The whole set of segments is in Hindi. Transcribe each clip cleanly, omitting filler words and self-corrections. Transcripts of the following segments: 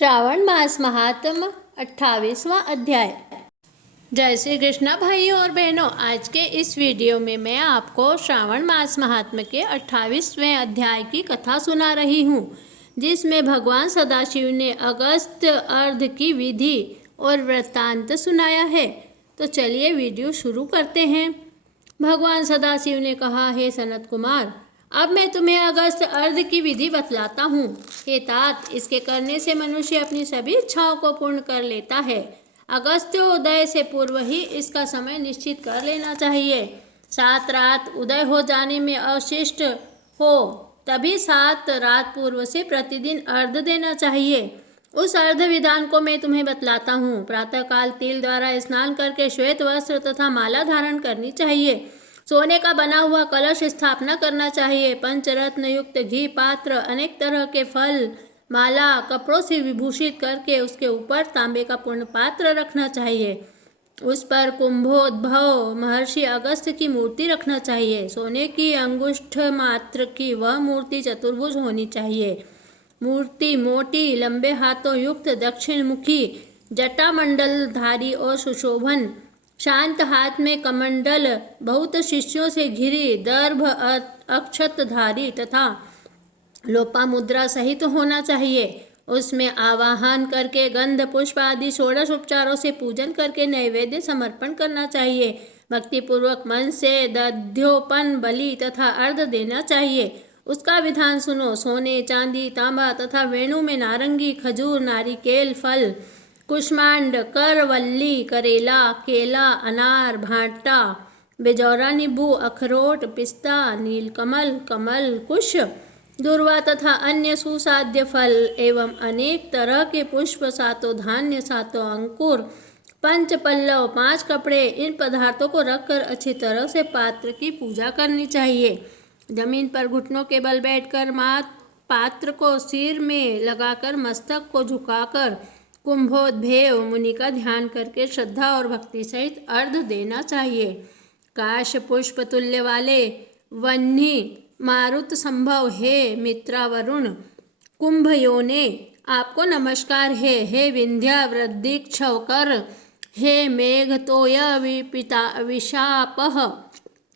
श्रावण मास महात्म 28वां अध्याय। जय श्री कृष्णा भाइयों और बहनों, आज के इस वीडियो में मैं आपको श्रावण मास महात्म के 28वें अध्याय की कथा सुना रही हूँ, जिसमें भगवान सदाशिव ने अगस्त अर्घ की विधि और वृत्तांत सुनाया है। तो चलिए वीडियो शुरू करते हैं। भगवान सदाशिव ने कहा, हे सनत कुमार, अब मैं तुम्हें अगस्त अर्घ की विधि बतलाता हूँ। हे तात, इसके करने से मनुष्य अपनी सभी इच्छाओं को पूर्ण कर लेता है। अगस्त्योदय से पूर्व ही इसका समय निश्चित कर लेना चाहिए। 7 रात उदय हो जाने में अवशिष्ट हो तभी 7 रात पूर्व से प्रतिदिन अर्घ देना चाहिए। उस अर्घ विधान को मैं तुम्हें बतलाता हूँ। प्रातःकाल तिल द्वारा स्नान करके श्वेत वस्त्र तथा माला धारण करनी चाहिए। सोने का बना हुआ कलश स्थापना करना चाहिए। पंचरत्न युक्त घी पात्र, अनेक तरह के फल, माला, कपड़ों से विभूषित करके उसके ऊपर तांबे का पूर्ण पात्र रखना चाहिए। उस पर कुंभोद्भव महर्षि अगस्त्य की मूर्ति रखना चाहिए। सोने की अंगुष्ठ मात्र की वह मूर्ति चतुर्भुज होनी चाहिए। मूर्ति मोटी, लंबे हाथों युक्त, दक्षिण मुखी, जटामंडलधारी और सुशोभन, शांत हाथ में कमंडल, बहुत शिष्यों से घिरी, दर्भ अक्षतधारी तथा लोपामुद्रा सहित होना चाहिए। उसमें आवाहन करके गंध पुष्प आदि षोडश उपचारों से पूजन करके नैवेद्य समर्पण करना चाहिए। भक्तिपूर्वक मन से दध्योपन, बलि तथा अर्घ देना चाहिए। उसका विधान सुनो। सोने, चांदी, तांबा तथा वेणु में नारंगी, खजूर, नारिकेल फल, कुष्मांड, करवल्ली, करेला, केला, अनार, भांटा, बेजौरा, नींबू, अखरोट, पिस्ता, नीलकमल, कमल, कुश, दुर्वा तथा अन्य सुसाध्य फल एवं अनेक तरह के पुष्प, 7 धान्य, 7 अंकुर, 5 पल्लव, 5 कपड़े, इन पदार्थों को रखकर अच्छी तरह से पात्र की पूजा करनी चाहिए। जमीन पर घुटनों के बल बैठकर पात्र को सिर में लगाकर मस्तक को झुकाकर कुंभोद्भव मुनि का ध्यान करके श्रद्धा और भक्ति सहित अर्घ देना चाहिए। काश पुष्प तुल्य वाले वह्नि मारुत संभव, हे मित्रावरुण कुंभयोने, आपको नमस्कार है। हे विंध्या वृद्धिक्षकर, हे मेघतोय विशापह,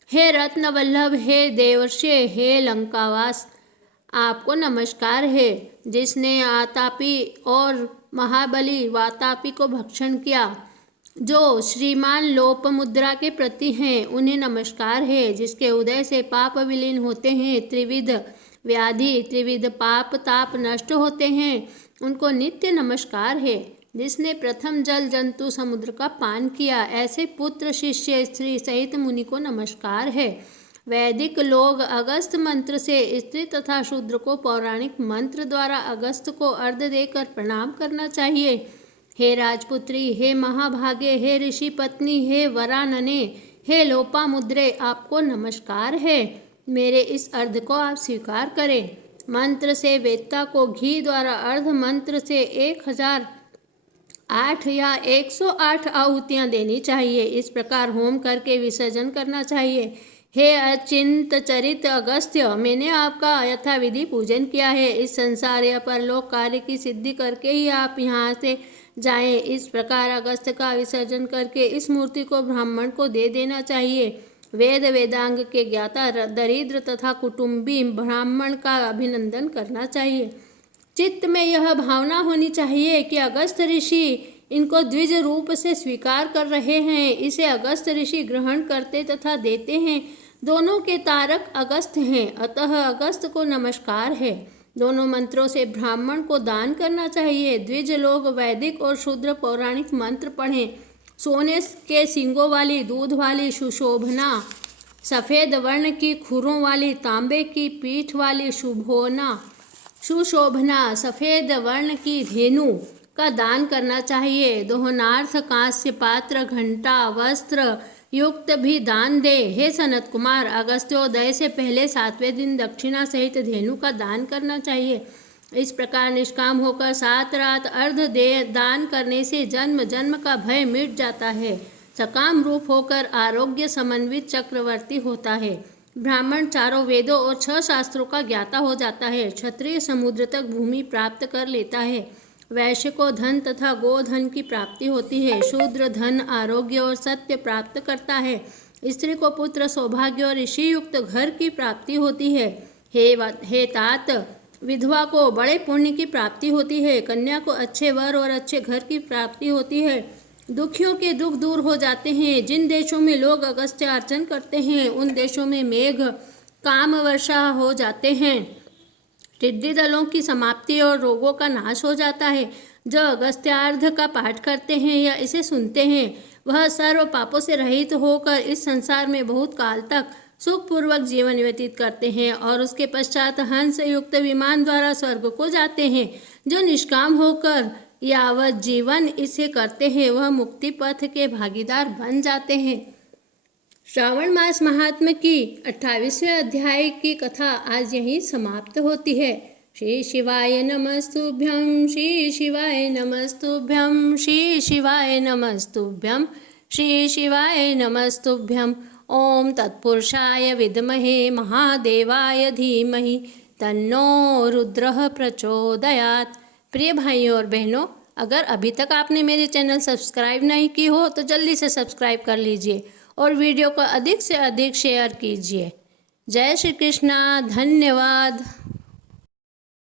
हे रत्नवल्लभ, हे देवर्षे, हे लंकावास, आपको नमस्कार है। जिसने आतापी और महाबली वातापी को भक्षण किया, जो श्रीमान लोपमुद्रा के प्रति हैं, उन्हें नमस्कार है। जिसके उदय से पाप विलीन होते हैं, त्रिविध व्याधि, त्रिविध पाप ताप नष्ट होते हैं, उनको नित्य नमस्कार है। जिसने प्रथम जल जंतु समुद्र का पान किया, ऐसे पुत्र शिष्य स्त्री सहित मुनि को नमस्कार है। वैदिक लोग अगस्त मंत्र से स्त्री तथा शूद्र को पौराणिक मंत्र द्वारा अगस्त को अर्घ देकर प्रणाम करना चाहिए। हे राजपुत्री, हे महाभागे, हे ऋषि पत्नी, हे वरानने, हे लोपामुद्रे, आपको नमस्कार है। मेरे इस अर्घ को आप स्वीकार करें। मंत्र से वेत्ता को घी द्वारा अर्घ मंत्र से 1008 या 108 आहुतियाँ देनी चाहिए। इस प्रकार होम करके विसर्जन करना चाहिए। हे अचिंत चरित अगस्त्य, मैंने आपका यथाविधि पूजन किया है। इस संसार या परलोक कार्य की सिद्धि करके ही आप यहाँ से जाएं। इस प्रकार अगस्त्य का विसर्जन करके इस मूर्ति को ब्राह्मण को दे देना चाहिए। वेद वेदांग के ज्ञाता दरिद्र तथा कुटुंबी ब्राह्मण का अभिनंदन करना चाहिए। चित्त में यह भावना होनी चाहिए कि अगस्त ऋषि इनको द्विज रूप से स्वीकार कर रहे हैं। इसे अगस्त ऋषि ग्रहण करते तथा देते हैं। दोनों के तारक अगस्त हैं, अतः अगस्त को नमस्कार है। दोनों मंत्रों से ब्राह्मण को दान करना चाहिए। द्विज लोग वैदिक और शूद्र पौराणिक मंत्र पढ़ें। सोने के सींगों वाली, दूध वाली, सुशोभना, सफ़ेद वर्ण की खुरों वाली, तांबे की पीठ वाली सुशोभना, सफ़ेद वर्ण की धेनु का दान करना चाहिए। दोहनार्थ कांस्य पात्र, घंटा, वस्त्र युक्त भी दान दे। हे सनत कुमार, अगस्त्योदय से पहले 7वें दिन दक्षिणा सहित धेनु का दान करना चाहिए। इस प्रकार निष्काम होकर 7 रात अर्घ दान करने से जन्म जन्म का भय मिट जाता है। सकाम रूप होकर आरोग्य समन्वित चक्रवर्ती होता है। ब्राह्मण 4 वेदों और 6 शास्त्रों का ज्ञाता हो जाता है। क्षत्रिय समुद्र तक भूमि प्राप्त कर लेता है। वैश्य को धन तथा गोधन की प्राप्ति होती है। शूद्र धन, आरोग्य और सत्य प्राप्त करता है। स्त्री को पुत्र, सौभाग्य और ऋषि युक्त घर की प्राप्ति होती है। हे तात, विधवा को बड़े पुण्य की प्राप्ति होती है। कन्या को अच्छे वर और अच्छे घर की प्राप्ति होती है। दुखियों के दुख दूर हो जाते हैं। जिन देशों में लोग अगस्त्य अर्चन करते हैं उन देशों में मेघ, काम वर्षा हो जाते हैं। टिड्डी दलों की समाप्ति और रोगों का नाश हो जाता है। जो अगस्त्यार्ध का पाठ करते हैं या इसे सुनते हैं वह सर्व पापों से रहित होकर इस संसार में बहुत काल तक सुखपूर्वक जीवन व्यतीत करते हैं और उसके पश्चात हंस युक्त विमान द्वारा स्वर्ग को जाते हैं। जो निष्काम होकर यावत जीवन इसे करते हैं वह मुक्ति पथ के भागीदार बन जाते हैं। श्रावण मास महात्म्य की 28वें अध्याय की कथा आज यहीं समाप्त होती है। श्री शिवाय नमस्तुभ्यं, श्री शिवाय नमस्तुभ्यं, श्री शिवाय नमस्तुभ्यं, श्री शिवाय नमस्तुभ्यं। ओम तत्पुरुषाय विद्महे महादेवाय धीमहि तन्नो रुद्रः प्रचोदयात्। प्रिय भाइयों और बहनों, अगर अभी तक आपने मेरे चैनल सब्सक्राइब नहीं की हो तो जल्दी से सब्सक्राइब कर लीजिए और वीडियो को अधिक से अधिक शेयर कीजिए। जय श्री कृष्णा। धन्यवाद।